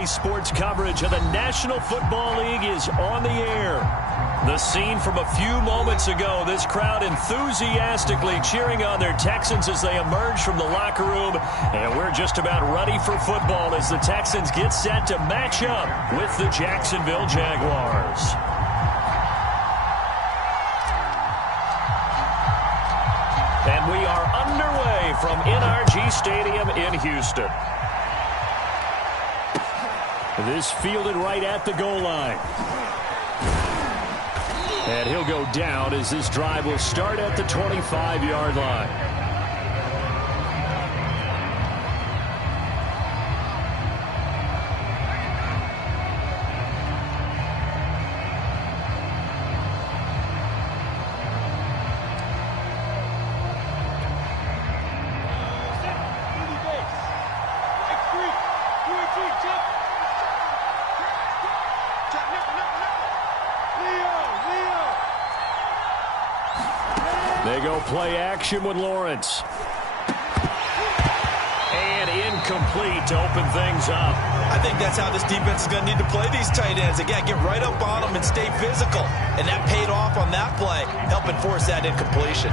Today's sports coverage of the National Football League is on the air. The scene from a few moments ago, this crowd enthusiastically cheering on their Texans as they emerge from the locker room. And we're just about ready for football as the Texans get set to match up with the Jacksonville Jaguars. And we are underway from NRG Stadium in Houston. This fielded right at the goal line. And he'll go down as this drive will start at the 25-yard line. They go play action with Lawrence. And incomplete to open things up. I think that's how this defense is going to need to play these tight ends. Again, get right up on them and stay physical. And that paid off on that play, helping force that incompletion.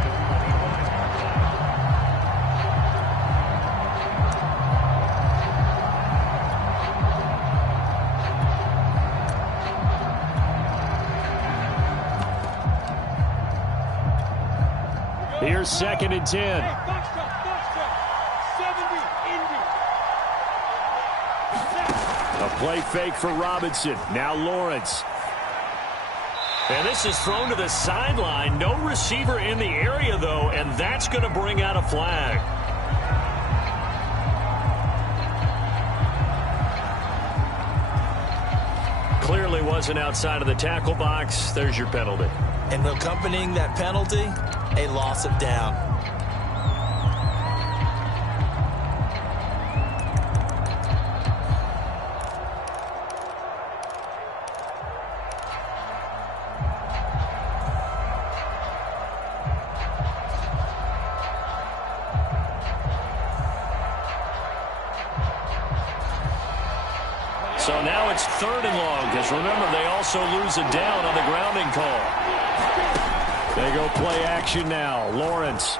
Here's 2nd and 10. A play fake for Robinson. Now Lawrence. And this is thrown to the sideline. No receiver in the area, though, and that's going to bring out a flag. Clearly wasn't outside of the tackle box. There's your penalty. And accompanying that penalty, a loss of down. So now it's 3rd and long, because remember, they also lose a down on the grounding call. They go play action now. Lawrence.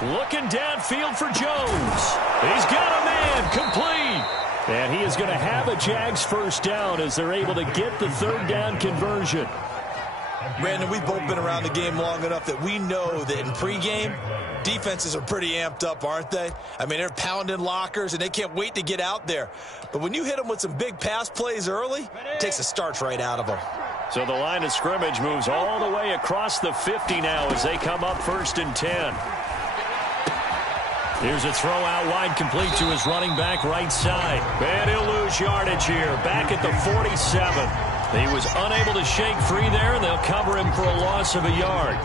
Looking downfield for Jones. He's got a man. Complete. And he is going to have a Jags first down as they're able to get the 3rd down conversion. Brandon, we've both been around the game long enough that we know that in pregame, defenses are pretty amped up, aren't they? I mean, they're pounding lockers, and they can't wait to get out there. But when you hit them with some big pass plays early, it takes the starch right out of them. So the line of scrimmage moves all the way across the 50 now as they come up 1st and 10. Here's a throw out wide, complete to his running back right side. And he'll lose yardage here, back at the 47. He was unable to shake free there, and they'll cover him for a loss of a yard.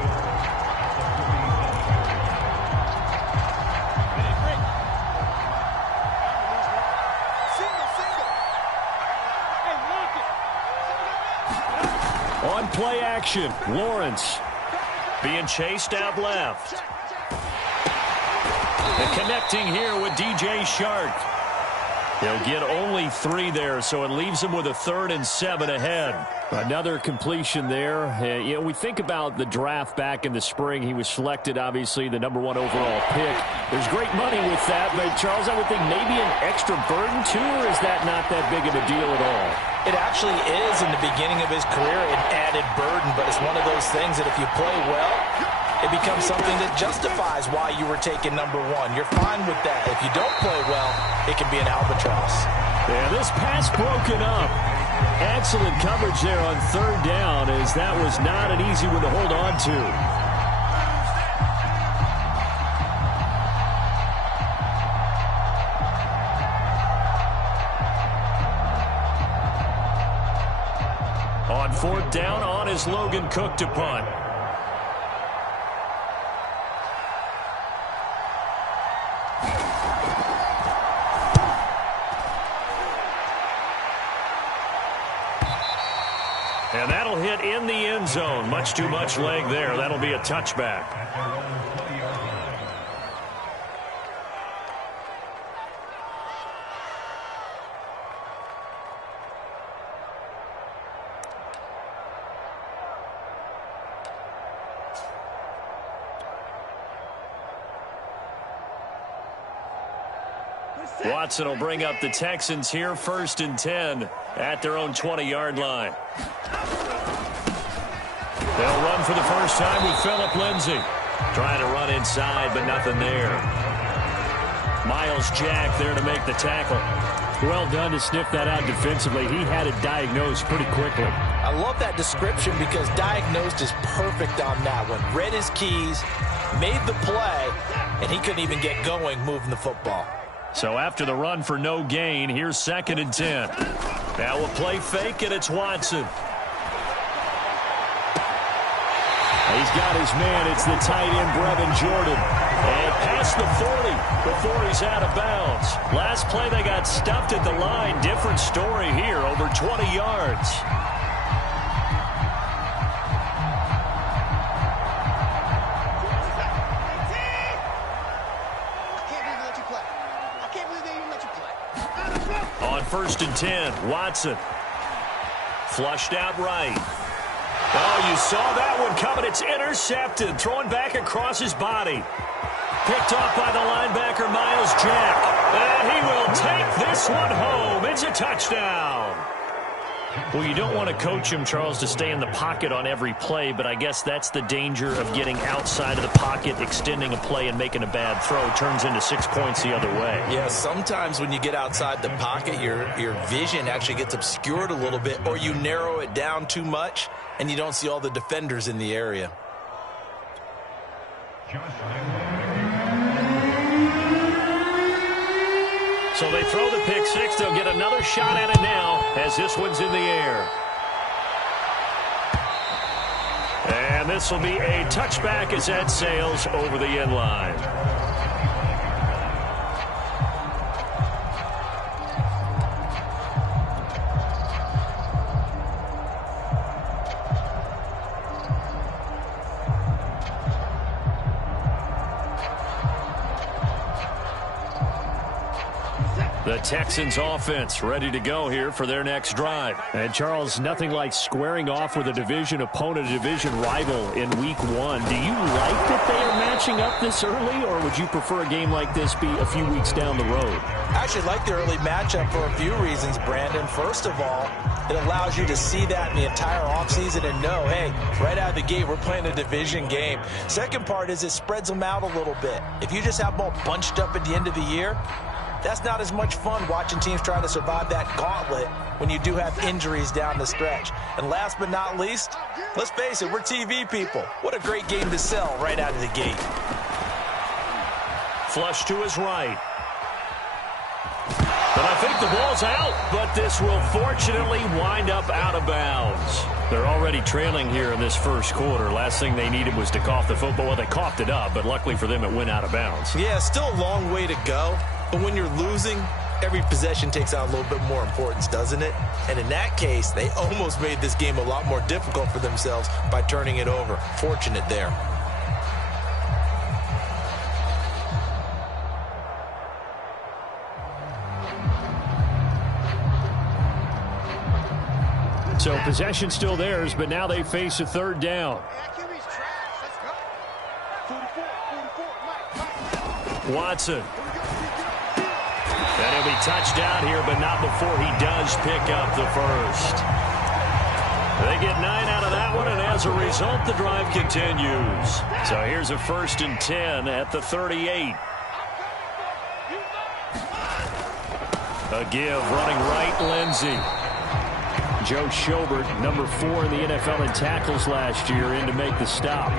On play action, Lawrence being chased out left. And connecting here with DJ Shark. He'll get only 3 there, so it leaves him with a 3rd and 7 ahead. Another completion there. You know, we think about the draft back in the spring. He was selected, obviously, the #1 overall pick. There's great money with that, but, Charles, I would think maybe an extra burden, too, or is that not that big of a deal at all? It actually is in the beginning of his career an added burden, but it's one of those things that if you play well, it becomes something that justifies why you were taken #1. You're fine with that. If you don't play well, it can be an albatross. Yeah, this pass broken up. Excellent coverage there on 3rd down, as that was not an easy one to hold on to. On 4th down, on is Logan Cook to punt. And that'll hit in the end zone. Much too much leg there. That'll be a touchback. Watson will bring up the Texans here, 1st and 10 at their own 20-yard line. They'll run for the first time with Phillip Lindsay. Trying to run inside, but nothing there. Miles Jack there to make the tackle. Well done to sniff that out defensively. He had it diagnosed pretty quickly. I love that description because diagnosed is perfect on that one. Read his keys, made the play, and he couldn't even get going moving the football. So after the run for no gain, here's 2nd and 10. Now a play fake, and it's Watson. He's got his man. It's the tight end, Brevin Jordan. And past the 40 before he's out of bounds. Last play, they got stuffed at the line. Different story here, over 20 yards. On 1st and 10, Watson. Flushed out right. Oh, you saw that one coming. It's intercepted. Thrown back across his body. Picked off by the linebacker, Miles Jack. And he will take this one home. It's a touchdown. Well, you don't want to coach him, Charles, to stay in the pocket on every play, but I guess that's the danger of getting outside of the pocket, extending a play, and making a bad throw. Turns into 6 points the other way. Yeah, sometimes when you get outside the pocket, your vision actually gets obscured a little bit, or you narrow it down too much, and you don't see all the defenders in the area. So they throw the pick six. They'll get another shot at it now as this one's in the air. And this will be a touchback as that sails over the end line. The Texans offense ready to go here for their next drive. And Charles, nothing like squaring off with a division opponent, a division rival in week 1. Do you like that they are matching up this early, or would you prefer a game like this be a few weeks down the road? I actually like the early matchup for a few reasons, Brandon. First of all, it allows you to see that in the entire offseason and know, hey, right out of the gate, we're playing a division game. Second part is it spreads them out a little bit. If you just have them all bunched up at the end of the year, that's not as much fun watching teams trying to survive that gauntlet when you do have injuries down the stretch. And last but not least, let's face it, we're TV people. What a great game to sell right out of the gate. Flush to his right. But I think the ball's out, but this will fortunately wind up out of bounds. They're already trailing here in this first quarter. Last thing they needed was to cough the football. Well, they coughed it up, but luckily for them, it went out of bounds. Yeah, still a long way to go. But when you're losing, every possession takes on a little bit more importance, doesn't it? And in that case, they almost made this game a lot more difficult for themselves by turning it over. Fortunate there. So possession still theirs, but now they face a third down. Watson. And he'll be touched out here, but not before he does pick up the first. They get 9 out of that one, and as a result, the drive continues. So here's a 1st and 10 at the 38. A give, running right, Lindsay. Joe Schobert, number 4 in the NFL in tackles last year, in to make the stop.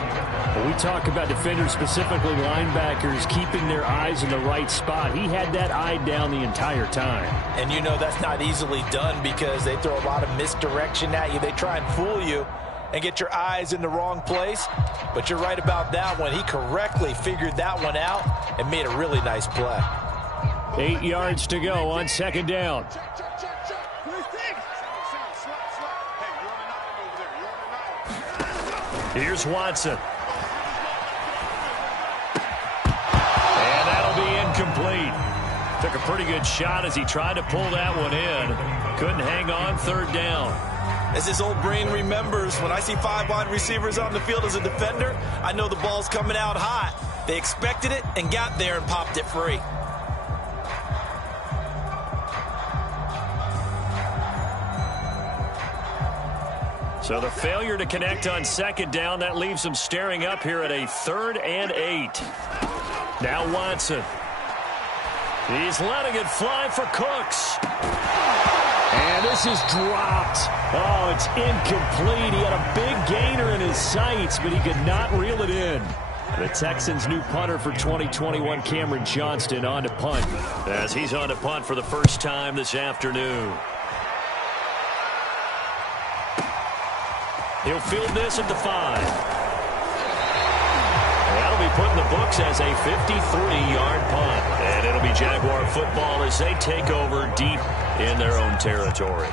When we talk about defenders, specifically linebackers, keeping their eyes in the right spot, he had that eye down the entire time. And you know that's not easily done because they throw a lot of misdirection at you. They try and fool you and get your eyes in the wrong place. But you're right about that one. He correctly figured that one out and made a really nice play. 8 yards to go on 2nd down. Here's Watson. And that'll be incomplete. Took a pretty good shot as he tried to pull that one in. Couldn't hang on, 3rd down. As his old brain remembers, when I see 5 wide receivers on the field as a defender, I know the ball's coming out hot. They expected it and got there and popped it free. So the failure to connect on second down, that leaves them staring up here at a 3rd and 8. Now Watson. He's letting it fly for Cooks. And this is dropped. Oh, it's incomplete. He had a big gainer in his sights, but he could not reel it in. The Texans' new punter for 2021, Cameron Johnston, on to punt. As he's on to punt for the first time this afternoon. He'll field this at the 5. That'll be put in the books as a 53-yard punt. And it'll be Jaguar football as they take over deep in their own territory.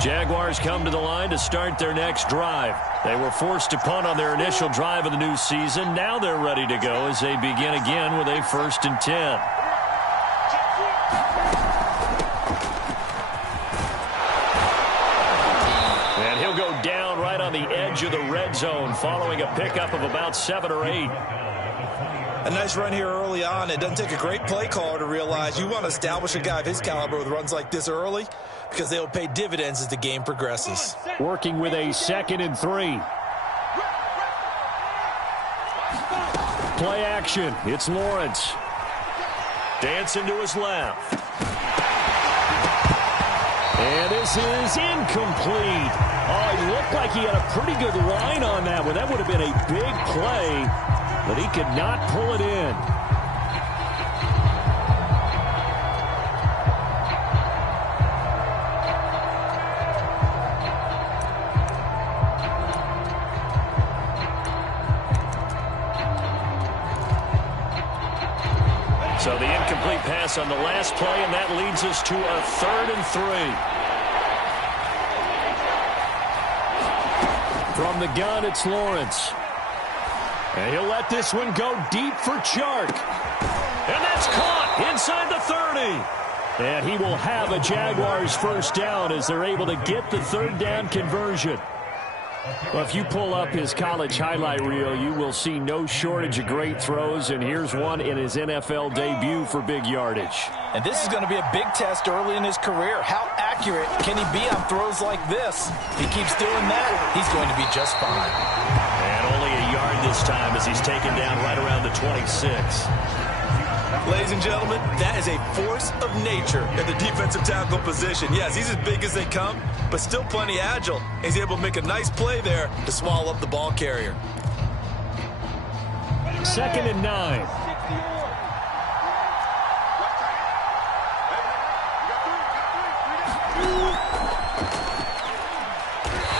Jaguars come to the line to start their next drive. They were forced to punt on their initial drive of the new season. Now they're ready to go as they begin again with a 1st and 10. And he'll go down right on the edge of the red zone following a pickup of about 7 or 8. A nice run here early on. It doesn't take a great play caller to realize you want to establish a guy of his caliber with runs like this early because they'll pay dividends as the game progresses. Working with a 2nd and 3. Play action. It's Lawrence. Dancing to his left. And this is incomplete. Oh, he looked like he had a pretty good line on that one. That would have been a big play, but he could not pull it in. So the incomplete pass on the last play, and that leads us to a 3rd and 3. From the gun, it's Lawrence. And he'll let this one go deep for Chark. And that's caught inside the 30. And he will have a Jaguars 1st down as they're able to get the 3rd down conversion. Well, if you pull up his college highlight reel, you will see no shortage of great throws, and here's one in his NFL debut for big yardage. And this is going to be a big test early in his career. How accurate can he be on throws like this? If he keeps doing that, he's going to be just fine. And only a yard this time as he's taken down right around the 26. Ladies and gentlemen, that is a force of nature at the defensive tackle position. Yes, he's as big as they come, but still plenty agile. He's able to make a nice play there to swallow up the ball carrier. 2nd and 9.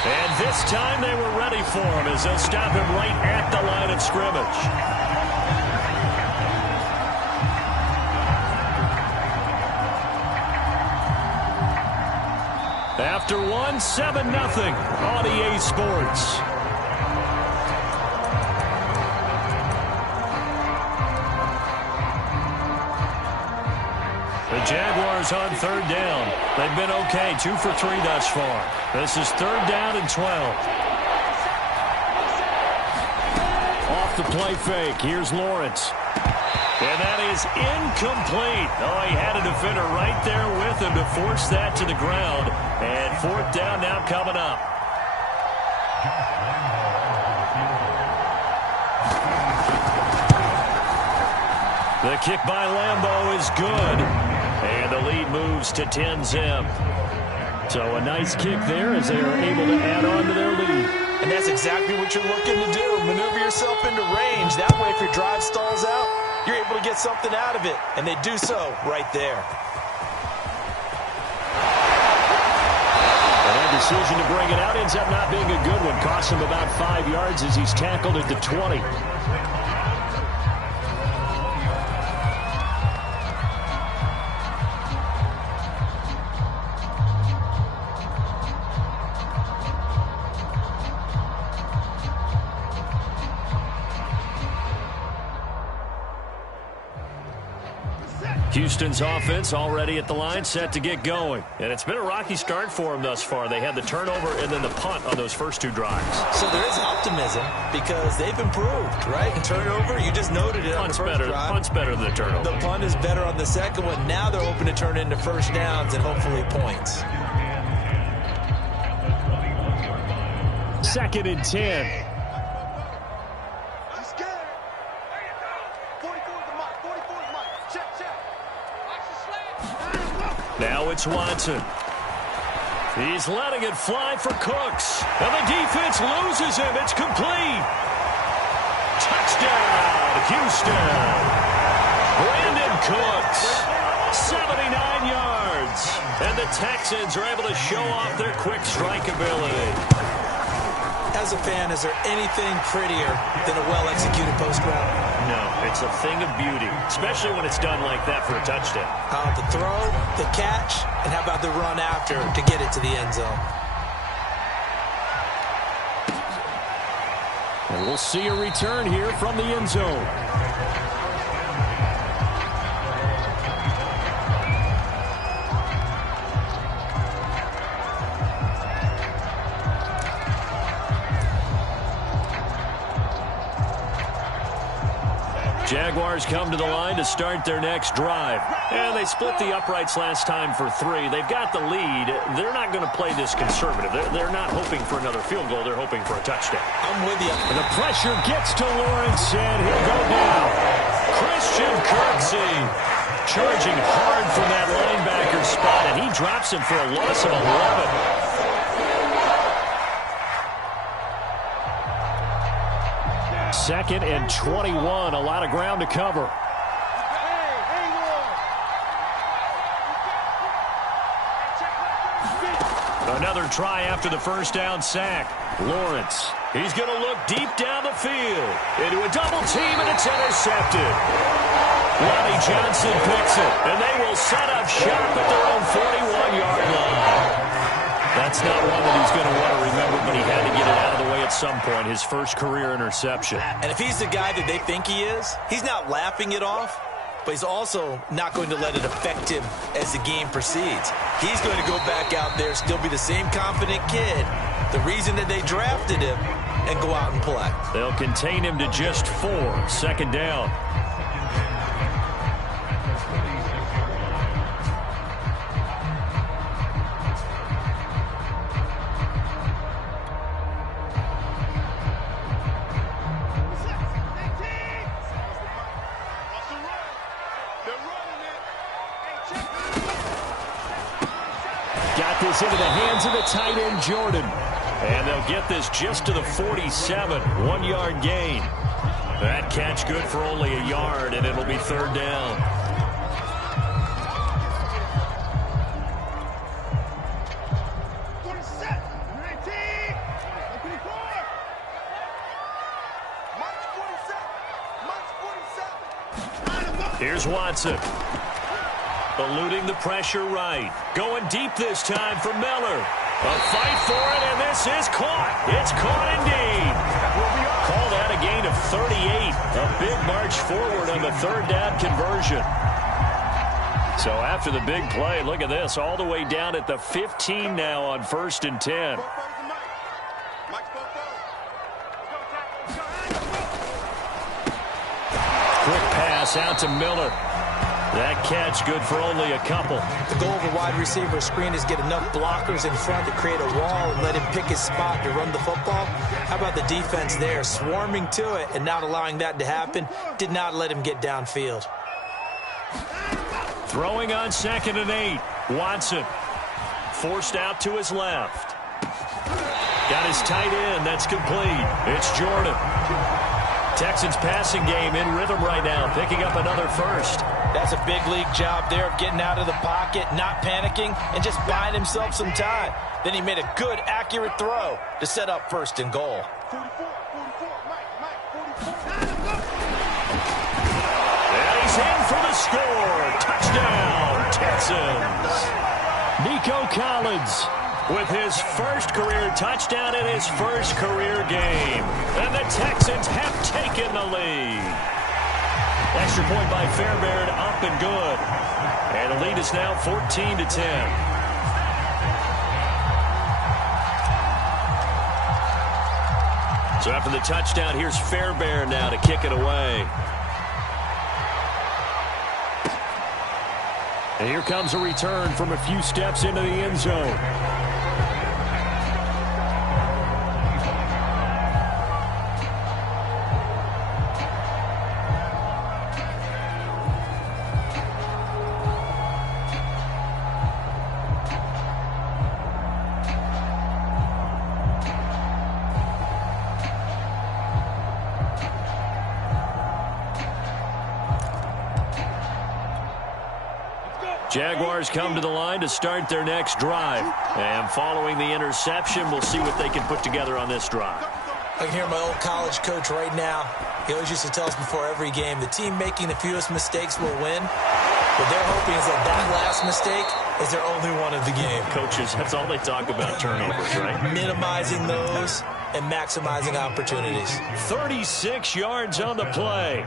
And this time they were ready for him as they'll stop him right at the line of scrimmage. After 7-0 on EA Sports. The Jaguars on 3rd down. They've been okay, 2 for 3 thus far. This is 3rd down and 12. Off the play fake, here's Lawrence. And that is incomplete. Oh, he had a defender right there with him to force that to the ground. And 4th down now coming up. The kick by Lambeau is good. And the lead moves to 10-zip. So a nice kick there as they are able to add on to their lead. And And that's exactly what you're looking to do. Maneuver yourself into range. That way, if your drive stalls out, you're able to get something out of it. And they do so right there. And that decision to bring it out ends up not being a good one. Costs him about 5 yards as he's tackled at the 20. Houston's offense already at the line, set to get going. And it's been a rocky start for them thus far. They had the turnover and then the punt on those first 2 drives. So there is optimism because they've improved, right? And turnover, you just noted it on the first drive. Punt's better than the turnover. The punt is better on the second one. Now they're hoping to turn into first downs and hopefully points. 2nd and 10. Now it's Watson. He's letting it fly for Cooks. And the defense loses him. It's complete. Touchdown, Houston. Brandon Cooks, 79 yards. And the Texans are able to show off their quick strike ability. As a fan, is there anything prettier than a well-executed post route? No, it's a thing of beauty, especially when it's done like that for a touchdown. The throw, the catch, and how about the run after to get it to the end zone? And we'll see a return here from the end zone. Jaguars come to the line to start their next drive. And they split the uprights last time for 3. They've got the lead. They're not going to play this conservative. They're not hoping for another field goal. They're hoping for a touchdown. I'm with you. And the pressure gets to Lawrence, and he'll go down. Christian Kirksey charging hard from that linebacker spot, and he drops him for a loss of 11. 2nd and 21. A lot of ground to cover. Another try after the first down sack. Lawrence. He's going to look deep down the field. Into a double team, and it's intercepted. Lonnie Johnson picks it, and they will set up shop at their own 41-yard line. That's not one that he's going to want to remember, but he had to get it out of the way at some point. His first career interception. And if he's the guy that they think he is, he's not laughing it off, but he's also not going to let it affect him as the game proceeds. He's going to go back out there, still be the same confident kid, the reason that they drafted him, and go out and play. They'll contain him to just 4. 2nd down. Got this into the hands of the tight end, Jordan. And they'll get this just to the 47. 1-yard gain. That catch good for only a yard, and it'll be 3rd down. Here's Watson. Eluding the pressure right. Going deep this time for Miller. A fight for it, and this is caught. It's caught indeed. Call that a gain of 38. A big march forward on the 3rd down conversion. So after the big play, look at this. All the way down at the 15 now on 1st and 10. Quick pass out to Miller. That catch good for only a couple. The goal of a wide receiver screen is get enough blockers in front to create a wall and let him pick his spot to run the football. How about the defense there, swarming to it and not allowing that to happen? Did not let him get downfield. Throwing on 2nd and 8. Watson forced out to his left. Got his tight end. That's complete. It's Jordan. Texans passing game in rhythm right now, picking up another first. That's a big league job there of getting out of the pocket, not panicking, and just buying himself some time. Then he made a good, accurate throw to set up first and goal. And he's in for the score. Touchdown, Texans. Nico Collins with his first career touchdown in his first career game. And the Texans have taken the lead. Extra point by Fairbairn, up and good. And the lead is now 14-10. So after the touchdown, here's Fairbairn now to kick it away. And here comes a return from a few steps into the end zone. Jaguars come to the line to start their next drive. And following the interception, we'll see what they can put together on this drive. I can hear my old college coach right now. He always used to tell us before every game, the team making the fewest mistakes will win. What they're hoping is that that last mistake is their only one of the game. Coaches, that's all they talk about, turnovers, right? Minimizing those and maximizing opportunities. 36 yards on the play.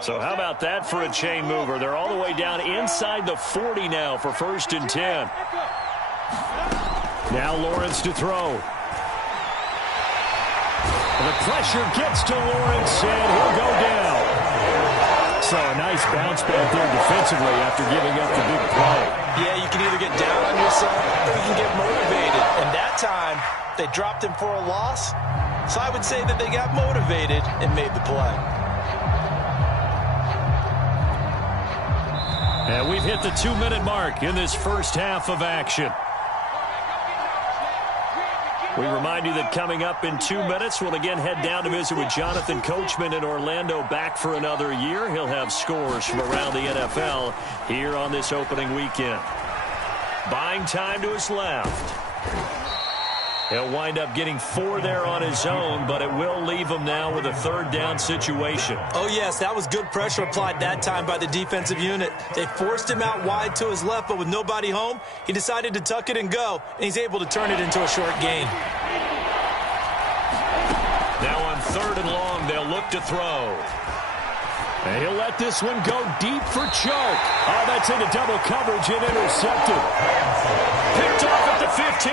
So how about that for a chain mover? They're all the way down inside the 40 now for 1st and 10. Now Lawrence to throw. And the pressure gets to Lawrence, and he'll go down. So a nice bounce back there defensively after giving up the big play. Yeah, you can either get down on yourself or you can get motivated. And that time, they dropped him for a loss. So I would say that they got motivated and made the play. And we've hit the 2-minute mark in this first half of action. We remind you that coming up in 2 minutes, we'll again head down to visit with Jonathan Coachman in Orlando, back for another year. He'll have scores from around the NFL here on this opening weekend. Buying time to his left. He'll wind up getting 4 there on his own, but it will leave him now with a 3rd down situation. Oh, yes, that was good pressure applied that time by the defensive unit. They forced him out wide to his left, but with nobody home, he decided to tuck it and go, and he's able to turn it into a short gain. Now on 3rd and long, they'll look to throw. And he'll let this one go deep for Chark. Oh, that's into double coverage and intercepted. Picked off at the 15.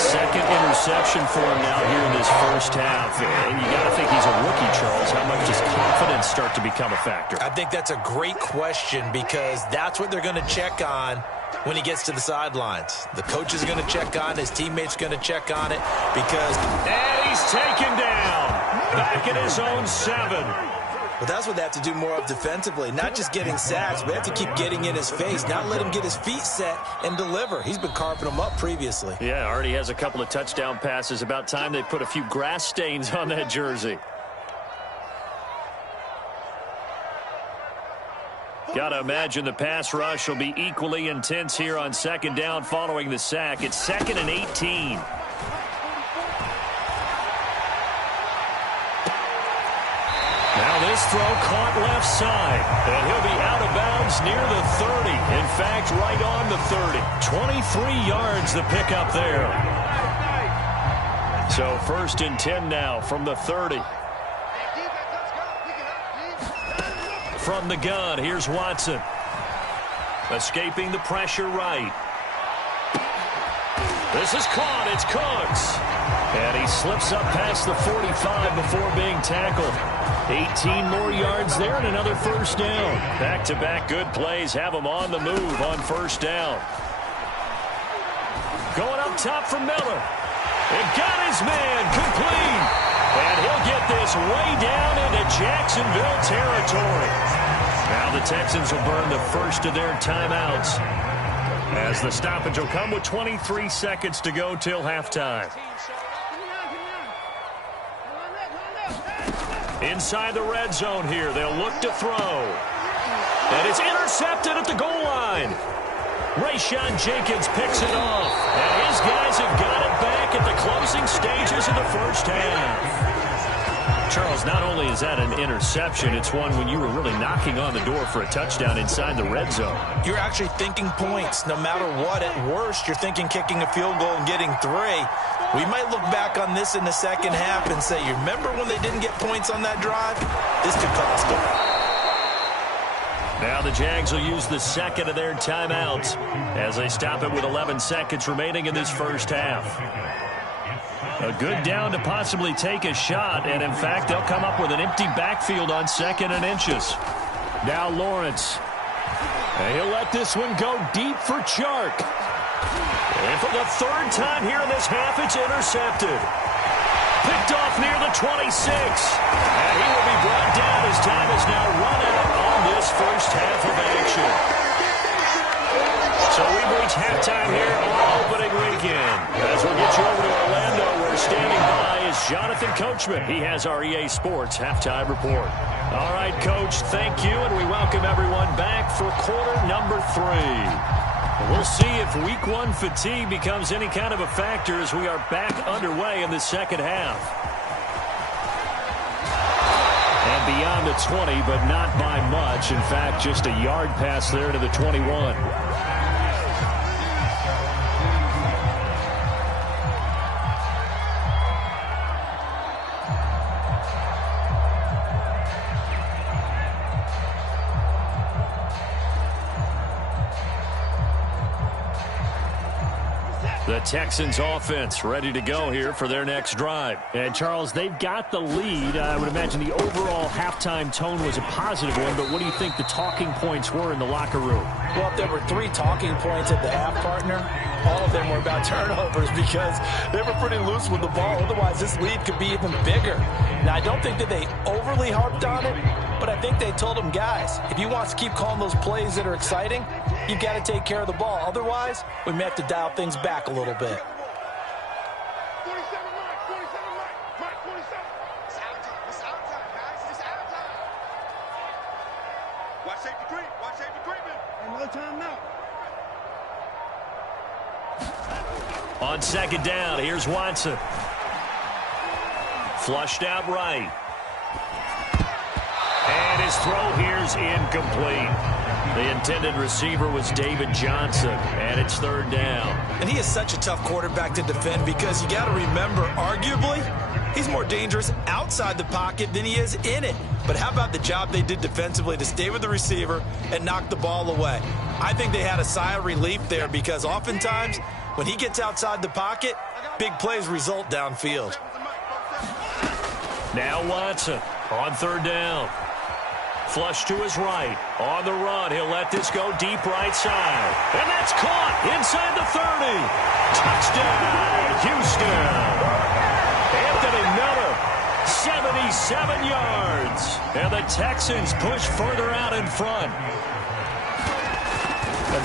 2nd interception for him now here in this first half. And you got to think he's a rookie, Charles. How much does confidence start to become a factor? I think that's a great question because that's what they're going to check on when he gets to the sidelines. The coach is going to check on it. His teammates going to check on it because... And he's taken down. Back at his own 7. But that's what they have to do more of defensively. Not just getting sacks, but they have to keep getting in his face. Not let him get his feet set and deliver. He's been carving them up previously. Yeah, already has a couple of touchdown passes. About time they put a few grass stains on that jersey. Got to imagine the pass rush will be equally intense here on 2nd down following the sack. It's 2nd and 18. Now this throw caught left side, and he'll be out of bounds near the 30. In fact, right on the 30. 23 yards the pickup there. So 1st and 10 now from the 30. From the gun, here's Watson. Escaping the pressure right. This is caught. It's Cooks. And he slips up past the 45 before being tackled. 18 more yards there and another 1st down. Back-to-back good plays have him on the move on 1st down. Going up top for Miller. It got his man complete. And he'll get this way down into Jacksonville territory. Now the Texans will burn the first of their timeouts, as the stoppage will come with 23 seconds to go till halftime. Inside the red zone here, they'll look to throw. And it's intercepted at the goal line. Rayshawn Jenkins picks it off. And his guys have got it back at the closing stages of the first half. Charles, not only is that an interception, it's one when you were really knocking on the door for a touchdown inside the red zone. You're actually thinking points. No matter what, at worst, you're thinking kicking a field goal and getting 3. We might look back on this in the second half and say, you remember when they didn't get points on that drive? This could cost them. Now the Jags will use the second of their timeouts as they stop it with 11 seconds remaining in this first half. A good down to possibly take a shot, and in fact, they'll come up with an empty backfield on 2nd and inches. Now Lawrence. And he'll let this one go deep for Chark. And for the 3rd time here in this half, it's intercepted. Picked off near the 26. And he will be brought down as time is now run out on this first half of action. So we've reached halftime here on opening weekend. As we'll get you over to Orlando, where standing by is Jonathan Coachman. He has our EA Sports halftime report. All right, Coach, thank you, and we welcome everyone back for quarter number 3. We'll see if week 1 fatigue becomes any kind of a factor as we are back underway in the second half. And beyond the 20, but not by much. In fact, just a yard pass there to the 21. The Texans offense ready to go here for their next drive. And, Charles, they've got the lead. I would imagine the overall halftime tone was a positive one, but what do you think the talking points were in the locker room? Well, if there were 3 talking points at the half, partner, all of them were about turnovers because they were pretty loose with the ball. Otherwise, this lead could be even bigger. Now, I don't think that they overly harped on it, but I think they told them, guys, if you want to keep calling those plays that are exciting, you've got to take care of the ball. Otherwise, we may have to dial things back a little bit. On 2nd down, here's Watson. Flushed out right. And his throw here's incomplete. The intended receiver was David Johnson, and it's 3rd down. And he is such a tough quarterback to defend because you got to remember, arguably, he's more dangerous outside the pocket than he is in it. But how about the job they did defensively to stay with the receiver and knock the ball away? I think they had a sigh of relief there because oftentimes when he gets outside the pocket, big plays result downfield. Now Watson on 3rd down. Flush to his right. On the run, he'll let this go deep right side. And that's caught inside the 30. Touchdown, Houston. Anthony Miller, 77 yards. And the Texans push further out in front.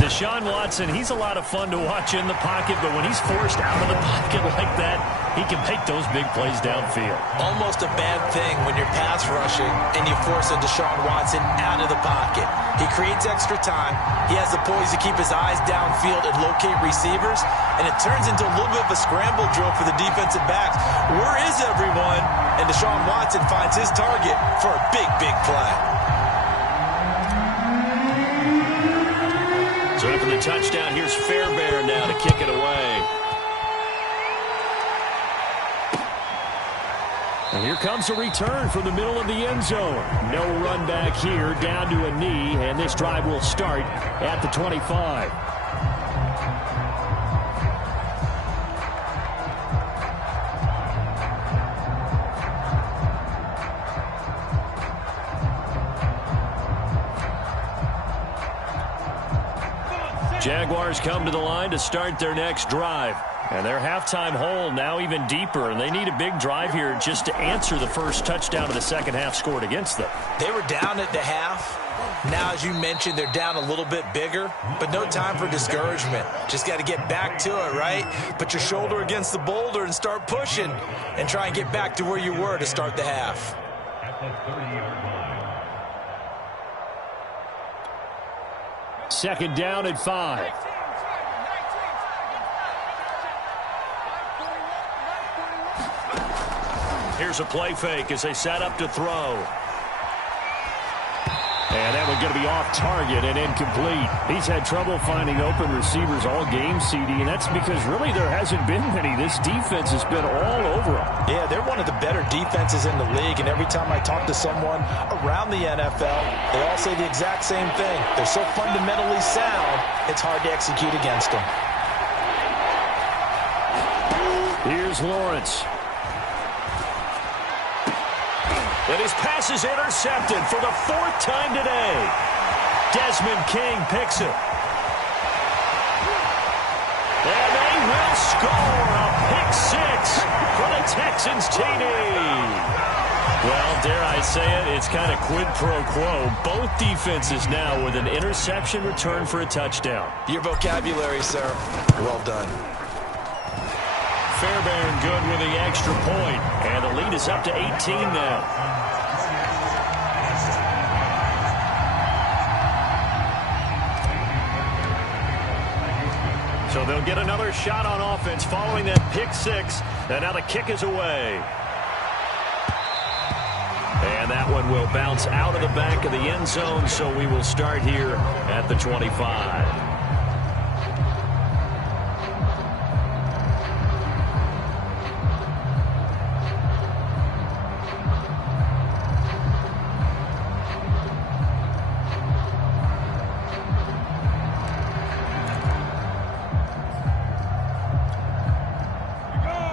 Deshaun Watson, he's a lot of fun to watch in the pocket, but when he's forced out of the pocket like that, he can make those big plays downfield. Almost a bad thing when you're pass rushing and you force a Deshaun Watson out of the pocket. He creates extra time. He has the poise to keep his eyes downfield and locate receivers, and it turns into a little bit of a scramble drill for the defensive backs. Where is everyone? And Deshaun Watson finds his target for a big, big play. So after the touchdown, here's Fairbairn now to kick it away. And here comes a return from the middle of the end zone. No run back here, down to a knee, and this drive will start at the 25. Jaguars come to the line to start their next drive. And their halftime hole now even deeper, and they need a big drive here just to answer the first touchdown of the second half scored against them. They were down at the half. Now, as you mentioned, they're down a little bit bigger, but no time for discouragement. Just got to get back to it, right? Put your shoulder against the boulder and start pushing and try and get back to where you were to start the half. At the 30-yard line. Second down at 5. Here's a play fake as they set up to throw. And that one's going to be off target and incomplete. He's had trouble finding open receivers all game, CD, and that's because really there hasn't been many. This defense has been all over him. Yeah, they're one of the better defenses in the league, and every time I talk to someone around the NFL, they all say the exact same thing. They're so fundamentally sound, it's hard to execute against them. Here's Lawrence. And his pass is intercepted for the 4th time today. Desmond King picks it. And they will score a pick 6 for the Texans TD. Well, dare I say it, it's kind of quid pro quo. Both defenses now with an interception return for a touchdown. Your vocabulary, sir. Well done. Fairbairn good with the extra point. And the lead is up to 18 now. So they'll get another shot on offense following that pick 6. And now the kick is away. And that one will bounce out of the back of the end zone. So we will start here at the 25.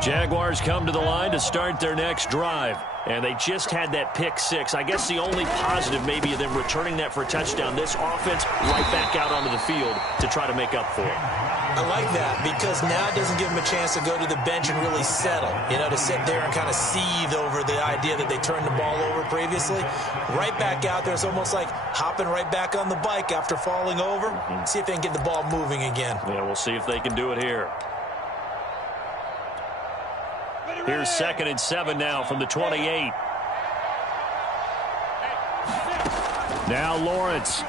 Jaguars come to the line to start their next drive. And they just had that pick 6. I guess the only positive maybe of them returning that for a touchdown. This offense right back out onto the field to try to make up for it. I like that because now it doesn't give them a chance to go to the bench and really settle. You know, to sit there and kind of seethe over the idea that they turned the ball over previously. Right back out there. It's almost like hopping right back on the bike after falling over. See if they can get the ball moving again. Yeah, we'll see if they can do it here. Here's 2nd and 7 now from the 28. Now Lawrence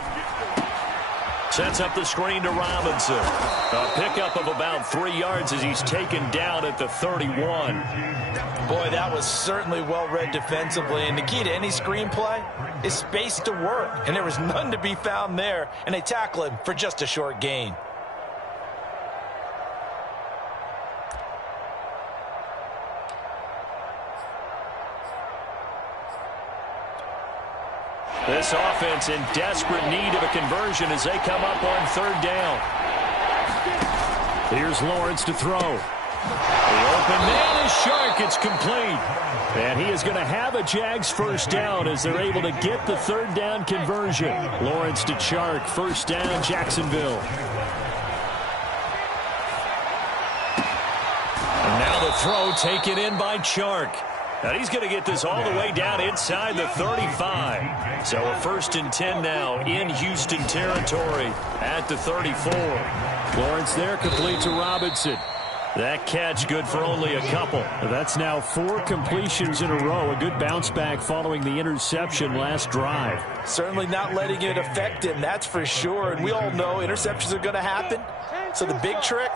sets up the screen to Robinson. A pickup of about 3 yards as he's taken down at the 31. Boy, that was certainly well read defensively. And the key to any screenplay is space to work. And there was none to be found there. And they tackle him for just a short gain. This offense in desperate need of a conversion as they come up on 3rd down. Here's Lawrence to throw. The open man is Shark. It's complete. And he is going to have a Jags first down as they're able to get the 3rd down conversion. Lawrence to Shark. First down, Jacksonville. And now the throw taken in by Chark. And he's going to get this all the way down inside the 35. So a 1st and 10 now in Houston territory at the 34. Lawrence there, complete to Robinson. That catch good for only a couple. That's now 4 completions in a row. A good bounce back following the interception last drive. Certainly not letting it affect him, that's for sure. And we all know interceptions are going to happen. So the big trick,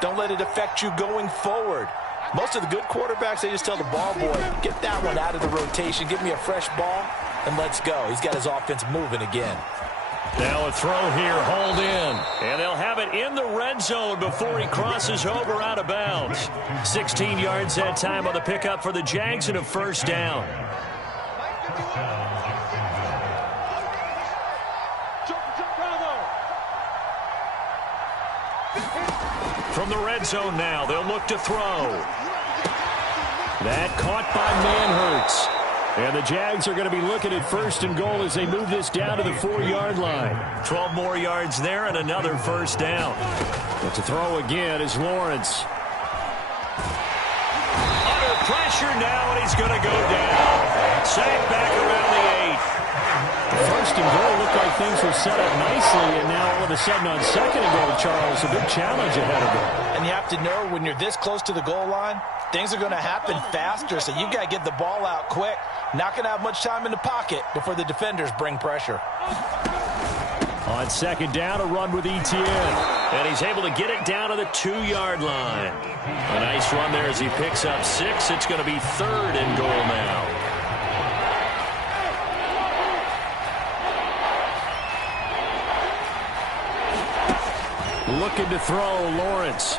don't let it affect you going forward. Most of the good quarterbacks, they just tell the ball boy, get that one out of the rotation, give me a fresh ball, and let's go. He's got his offense moving again. Now a throw here, hauled in. And they'll have it in the red zone before he crosses over out of bounds. 16 yards that time on the pickup for the Jags and a 1st down. From the red zone now, they'll look to throw. That caught by Manhurts. And the Jags are going to be looking at 1st and goal as they move this down to the 4-yard line. 12 more yards there and another 1st down. But to throw again is Lawrence. Pressure now, and he's going to go down. Sacked back around the 8. First and goal looked like things were set up nicely, and now all of a sudden on second and goal, Charles, a big challenge ahead of him. And you have to know when you're this close to the goal line, things are going to happen faster, so you've got to get the ball out quick. Not going to have much time in the pocket before the defenders bring pressure. On second down, a run with Etienne. And he's able to get it down to the 2-yard line. A nice run there as he picks up 6. It's going to be third and goal now. Looking to throw, Lawrence.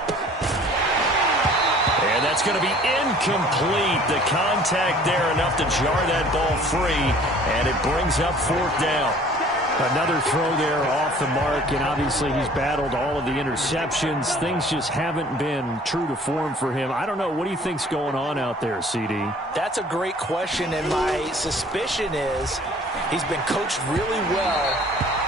And that's going to be incomplete. The contact there enough to jar that ball free. And it brings up fourth down. Another throw there off the mark, and obviously he's battled all of the interceptions. Things just haven't been true to form for him. I don't know. What do you think's going on out there, CD? That's a great question, and my suspicion is he's been coached really well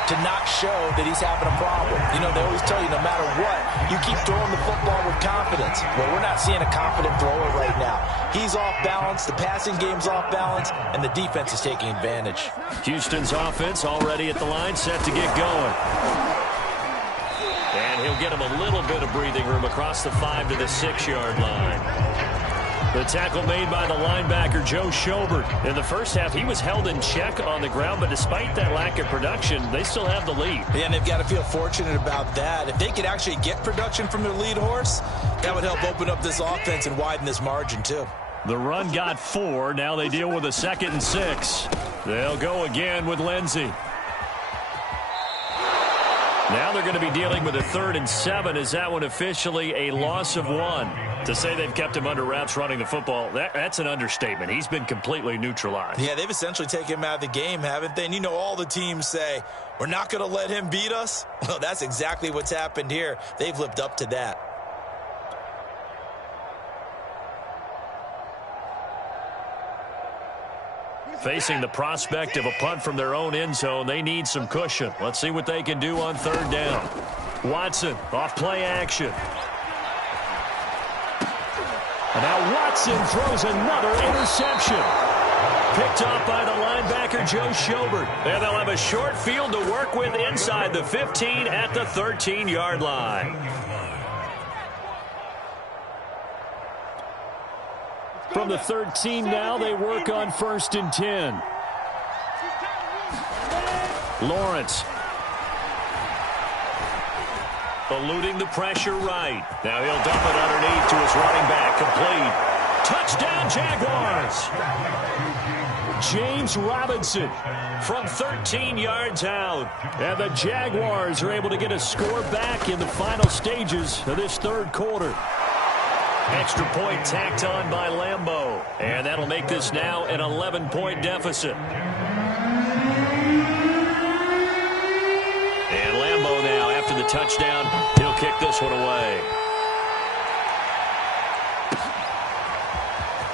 to not show that he's having a problem. You know, they always tell you no matter what, you keep throwing the football with confidence. Well, we're not seeing a confident thrower right now. He's off balance, the passing game's off balance, and the defense is taking advantage. Houston's offense already at the line, set to get going. And he'll get him a little bit of breathing room across the 5 to the 6-yard line. The tackle made by the linebacker, Joe Schobert. In the first half, he was held in check on the ground, but despite that lack of production, they still have the lead. Yeah, and they've got to feel fortunate about that. If they could actually get production from their lead horse, that would help open up this offense and widen this margin, too. The run got 4. Now they deal with a 2nd and 6. They'll go again with Lindsey. Now they're going to be dealing with a 3rd and 7. Is that one officially a loss of 1? To say they've kept him under wraps running the football, that's an understatement. He's been completely neutralized. Yeah, they've essentially taken him out of the game, haven't they? And you know all the teams say, we're not going to let him beat us. Well, that's exactly what's happened here. They've lived up to that. Facing the prospect of a punt from their own end zone, they need some cushion. Let's see what they can do on 3rd down. Watson off play action. And now Watson throws another interception. Picked up by the linebacker, Joe Schobert. And they'll have a short field to work with inside the 15 at the 13-yard line. From the 13 now, they work on 1st and 10. Lawrence. Eluding the pressure right. Now he'll dump it underneath to his running back. Complete. Touchdown, Jaguars. James Robinson from 13 yards out. And the Jaguars are able to get a score back in the final stages of this 3rd quarter. Extra point tacked on by Lambeau. And that'll make this now an 11-point deficit. And Lambeau now, after the touchdown, he'll kick this one away.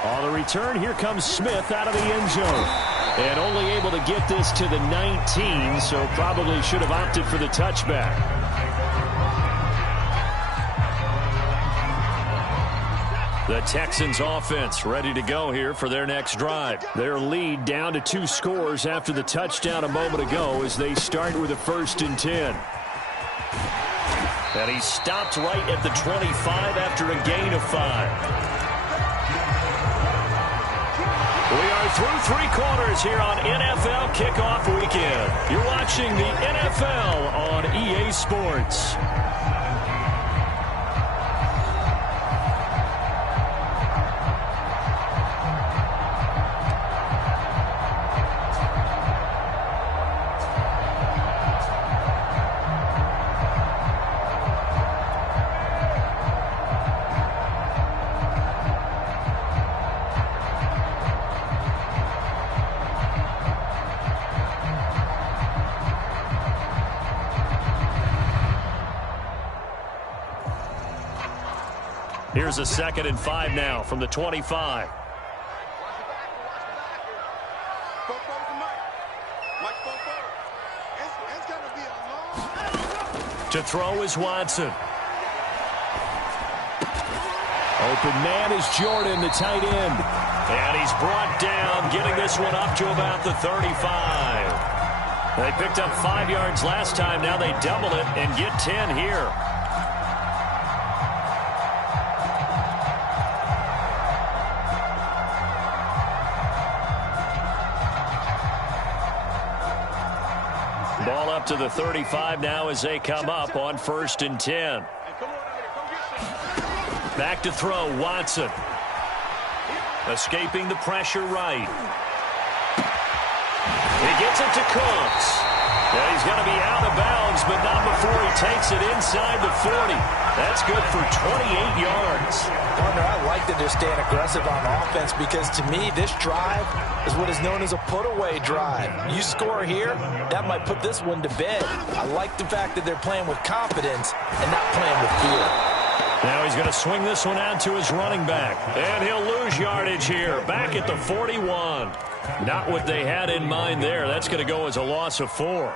On the return, here comes Smith out of the end zone. And only able to get this to the 19, so probably should have opted for the touchback. The Texans offense ready to go here for their next drive. Their lead down to 2 scores after the touchdown a moment ago as they start with a 1st and 10. And he stopped right at the 25 after a gain of 5. We are through 3 quarters here on NFL Kickoff Weekend. You're watching the NFL on EA Sports. Here's a 2nd and 5 now from the 25. To throw is Watson. Open man is Jordan, the tight end. And he's brought down, getting this one up to about the 35. They picked up 5 yards last time. Now they double it and get 10 here. Ball up to the 35 now as they come up on 1st and 10. Back to throw, Watson. Escaping the pressure right. He gets it to Cooks. And he's going to be out of bounds, but not before he takes it inside the 40. That's good for 28 yards. Partner, I like that they're staying aggressive on offense because to me, this drive is what is known as a put-away drive. You score here, that might put this one to bed. I like the fact that they're playing with confidence and not playing with fear. Now he's going to swing this one out to his running back. And he'll lose yardage here, back at the 41. Not what they had in mind there. That's going to go as a loss of 4.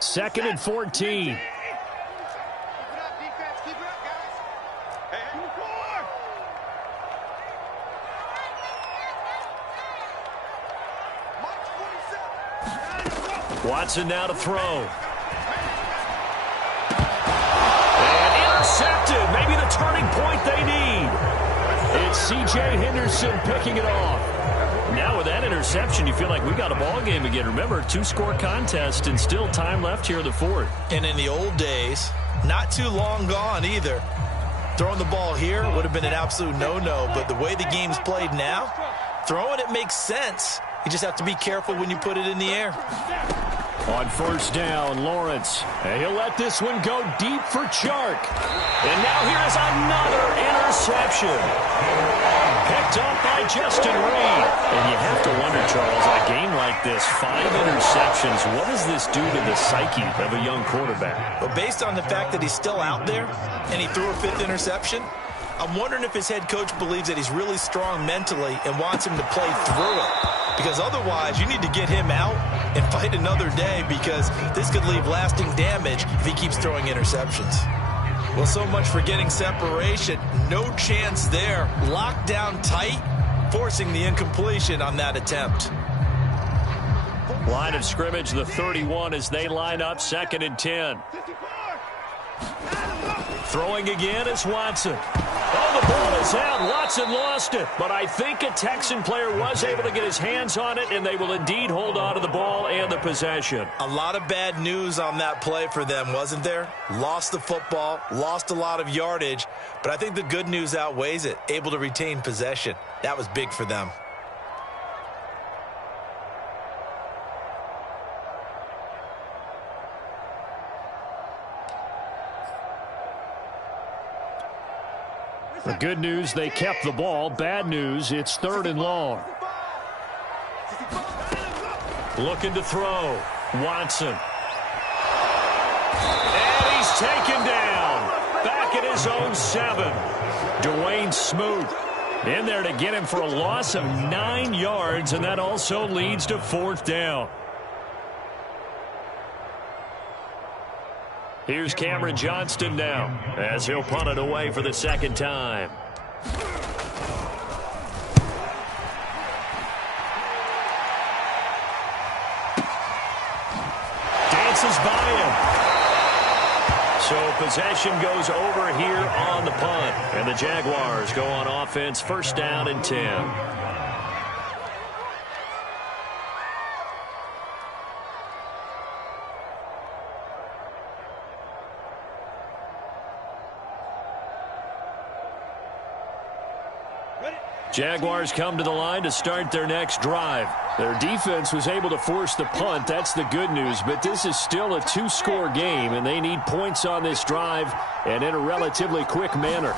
Second and 14. Watson now to throw. And intercepted. Maybe the turning point they need. It's C.J. Henderson picking it off. Now with that interception, you feel like we got a ball game again. Remember, 2-score contest and still time left here in the 4th. And in the old days, not too long gone either. Throwing the ball here would have been an absolute no-no, but the way the game's played now, throwing it makes sense. You just have to be careful when you put it in the air. On 1st down, Lawrence. And he'll let this one go deep for Chark. And now here is another interception. Picked up by Justin Reed. And you have to wonder, Charles, in a game like this, 5 interceptions, what does this do to the psyche of a young quarterback? But based on the fact that he's still out there and he threw a 5th interception, I'm wondering if his head coach believes that he's really strong mentally and wants him to play through it. Because otherwise, you need to get him out and fight another day because this could leave lasting damage if he keeps throwing interceptions. Well, so much for getting separation. No chance there. Locked down tight, forcing the incompletion on that attempt. Line of scrimmage, the 31 as they line up 2nd and 10. Throwing again is Watson. Oh, the ball is out. Watson lost it. But I think a Texan player was able to get his hands on it, and they will indeed hold on to the ball and the possession. A lot of bad news on that play for them, wasn't there? Lost the football, lost a lot of yardage, but I think the good news outweighs it. Able to retain possession. That was big for them. The good news, they kept the ball. Bad news, it's 3rd and long. Looking to throw. Watson. And he's taken down. Back at his own 7. Dwayne Smoot in there to get him for a loss of 9 yards, and that also leads to 4th down. Here's Cameron Johnston now as he'll punt it away for the 2nd time. Dances by him. So possession goes over here on the punt. And the Jaguars go on offense, 1st down and 10. Jaguars come to the line to start their next drive. Their defense was able to force the punt. That's the good news. But this is still a 2-score game, and they need points on this drive and in a relatively quick manner.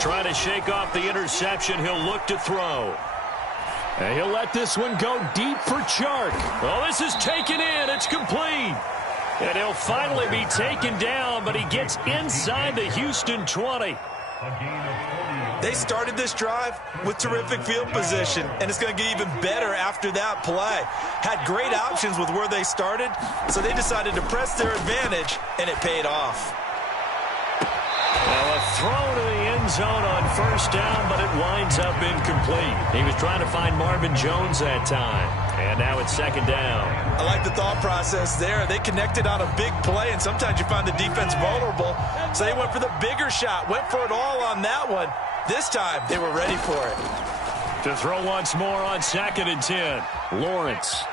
Trying to shake off the interception. He'll look to throw. And he'll let this one go deep for Chark. Oh, this is taken in. It's complete. And he'll finally be taken down, but he gets inside the Houston 20. They started this drive with terrific field position, and it's going to get even better after that play. Had great options with where they started, so they decided to press their advantage, and it paid off. Well, a throw to the end zone on first down, but it winds up incomplete. He was trying to find Marvin Jones that time, and now it's second down. I like the thought process there. They connected on a big play, and sometimes you find the defense vulnerable, so they went for the bigger shot, went for it all on that one. This time, they were ready for it. To throw once more on 2nd and 10. Lawrence.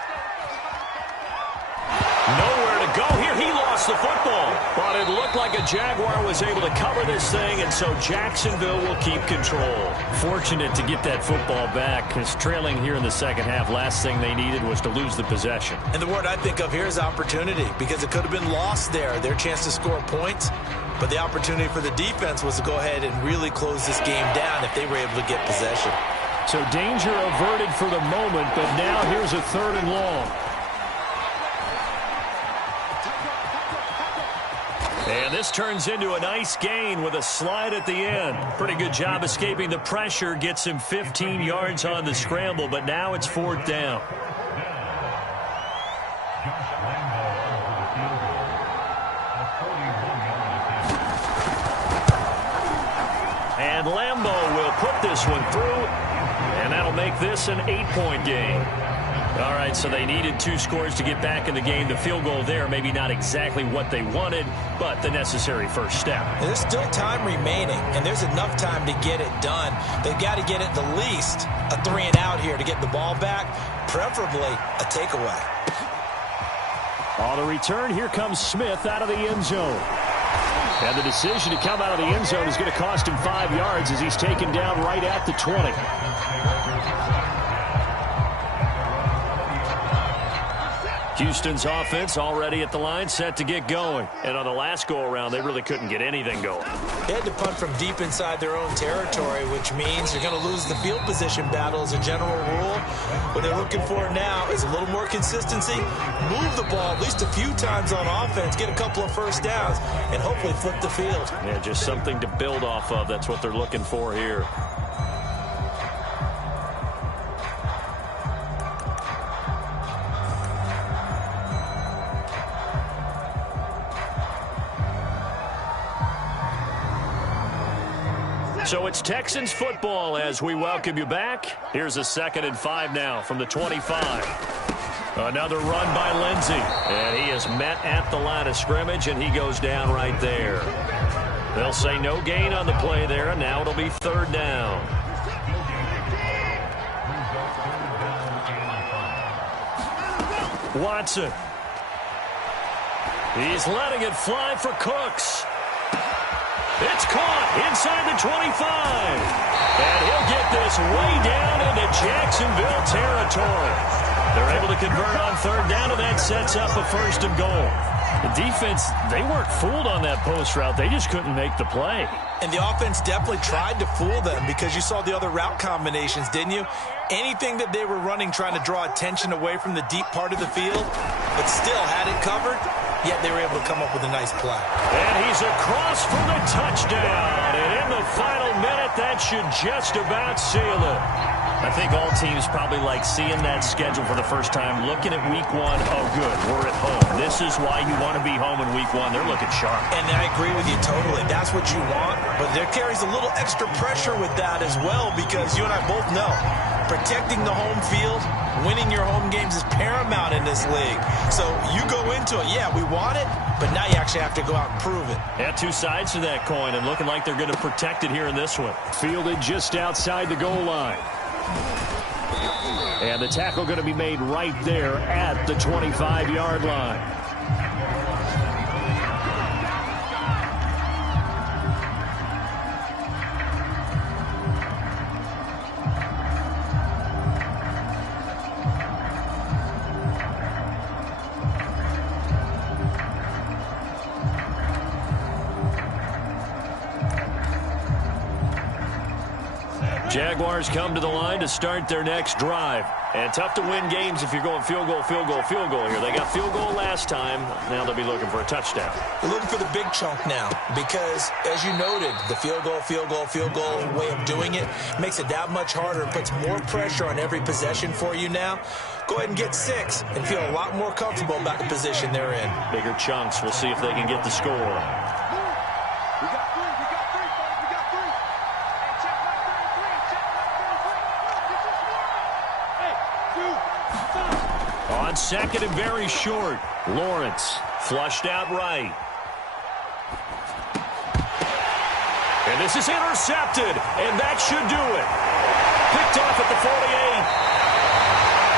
Nowhere to go here. He lost the football. But it looked like a Jaguar was able to cover this thing, and so Jacksonville will keep control. Fortunate to get that football back, because trailing here in the second half, last thing they needed was to lose the possession. And the word I think of here is opportunity, because it could have been lost there, their chance to score points. But the opportunity for the defense was to go ahead and really close this game down if they were able to get possession. So danger averted for the moment, but now here's a 3rd and long. And this turns into a nice gain with a slide at the end. Pretty good job escaping the pressure. Gets him 15 yards on the scramble, but now it's 4th down. And Lambeau will put this one through, and that'll make this an 8-point game. All right, so they needed 2 scores to get back in the game. The field goal there, maybe not exactly what they wanted, but the necessary first step. There's still time remaining, and there's enough time to get it done. They've got to get at the least a 3-and-out here to get the ball back, preferably a takeaway. On the return, here comes Smith out of the end zone. And the decision to come out of the end zone is going to cost him 5 yards as he's taken down right at the 20. Houston's offense already at the line, set to get going. And on the last go-around, they really couldn't get anything going. They had to punt from deep inside their own territory, which means you're going to lose the field position battle as a general rule. What they're looking for now is a little more consistency, move the ball at least a few times on offense, get a couple of first downs, and hopefully flip the field. Yeah, just something to build off of. That's what they're looking for here. So it's Texans football as we welcome you back. Here's a 2nd and 5 now from the 25. Another run by Lindsey. And he is met at the line of scrimmage, and he goes down right there. They'll say no gain on the play there, and now it'll be 3rd down. Watson. He's letting it fly for Cooks. It's caught inside the 25. And he'll get this way down into Jacksonville territory. They're able to convert on 3rd down, and that sets up a 1st and goal. The defense, they weren't fooled on that post route. They just couldn't make the play. And the offense definitely tried to fool them because you saw the other route combinations, didn't you? Anything that they were running trying to draw attention away from the deep part of the field, but still had it covered. Yet they were able to come up with a nice play. And he's across for the touchdown. And in the final minute, that should just about seal it. I think all teams probably like seeing that schedule for the first time, looking at week 1. Oh, good, we're at home. This is why you want to be home in week 1. They're looking sharp. And I agree with you totally. That's what you want. But there carries a little extra pressure with that as well, because you and I both know protecting the home field, winning your home games is paramount in this league. So you go into it, yeah, we want it, but now you actually have to go out and prove it. Yeah, 2 sides to that coin, and looking like they're going to protect it here in this one. Fielded just outside the goal line. And the tackle going to be made right there at the 25-yard line. Jaguars come to the line to start their next drive. And tough to win games if you're going field goal, field goal, field goal here. They got field goal last time. Now they'll be looking for a touchdown. They're looking for the big chunk now because, as you noted, the field goal, field goal, field goal way of doing it makes it that much harder and puts more pressure on every possession for you now. Go ahead and get 6 and feel a lot more comfortable about the position they're in. Bigger chunks. We'll see if they can get the score. On second and very short, Lawrence flushed out right. And this is intercepted, and that should do it. Picked off at the 48.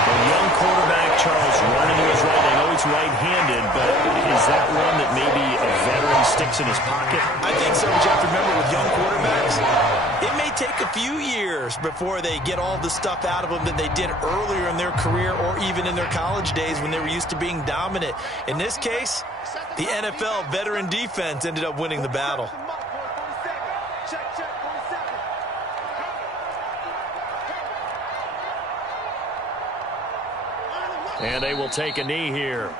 A young quarterback, Charles, running to his right. I know he's right-handed, but is that one that maybe a veteran sticks in his pocket? I think so, but you have to remember with young quarterbacks, it may take a few years before they get all the stuff out of them that they did earlier in their career or even in their college days when they were used to being dominant. In this case, the NFL veteran defense ended up winning the battle. And they will take a knee here.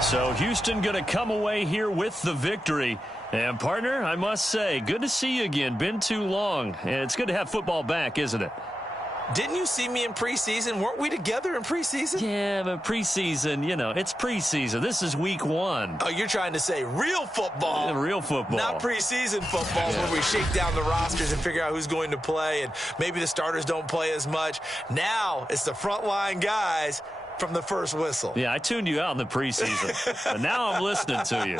So Houston going to come away here with the victory. And, partner, I must say, good to see you again. Been too long. And it's good to have football back, isn't it? Didn't you see me in preseason? Weren't we together in preseason? Yeah, but preseason, you know, it's preseason. This is week 1. Oh, you're trying to say real football. Yeah, real football. Not preseason football where we shake down the rosters and figure out who's going to play and maybe the starters don't play as much. Now it's the frontline guys from the first whistle. Yeah, I tuned you out in the preseason. But now I'm listening to you.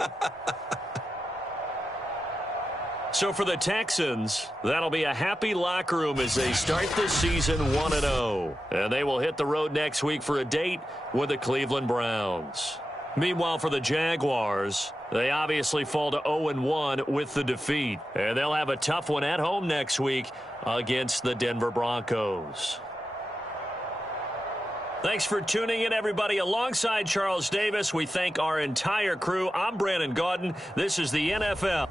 So for the Texans, that'll be a happy locker room as they start the season 1-0. And they will hit the road next week for a date with the Cleveland Browns. Meanwhile, for the Jaguars, they obviously fall to 0-1 with the defeat. And they'll have a tough one at home next week against the Denver Broncos. Thanks for tuning in, everybody. Alongside Charles Davis, we thank our entire crew. I'm Brandon Gaudin. This is the NFL.